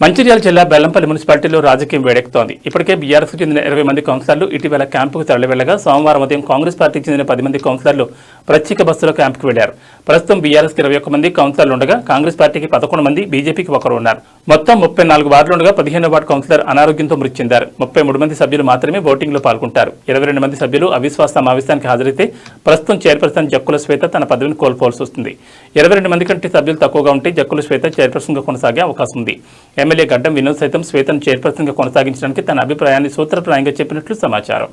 మంచిర్యాల జిల్లా బెల్లంపల్లి మున్సిపాలిటీలో రాజకీయం వేడెక్కుతోంది. ఇప్పటికే బీఆర్ఎస్కు చెందిన 20 మంది కౌన్సిలర్లు ఇటీవల క్యాంపుకు తరలివెళ్లగా సోమవారం ఉదయం కాంగ్రెస్ పార్టీకి చెందిన 10 మంది కౌన్సిలర్లు ప్రత్యేక బస్సులో క్యాంపుకు వెళ్లారు. ప్రస్తుతం బీఆర్ఎస్కి 21 మంది కౌన్సిలర్లు ఉండగా కాంగ్రెస్ పార్టీకి 11 మంది, బీజేపీకి 1 ఉన్నారు. మొత్తం 34 వార్డులు ఉండగా 15వ వార్డు కౌన్సిలర్ అనారోగ్యంతో మృతి చెందారు. 33 మంది సభ్యులు మాత్రమే ఓటింగ్లో పాల్గొంటారు. 22 మంది సభ్యులు అవిశ్వాస సమావేశానికి హాజరైతే ప్రస్తుతం చైర్పర్సన్ జక్కుల శ్వేత తన పదవిని కోల్పోవాల్సి వస్తుంది. 22 మంది కంటే సభ్యులు తక్కువగా ఉంటే జక్కుల శ్వేత చైర్పర్సన్గా కొనసాగే అవకాశం ఉంది. ఎమ్మెల్యే గడ్డం వినోద్ సైతం శ్వేతను చైర్పర్సన్గా కొనసాగించడానికి తన అభిప్రాయాన్ని సూత్రప్రాయంగా చెప్పినట్లు సమాచారం.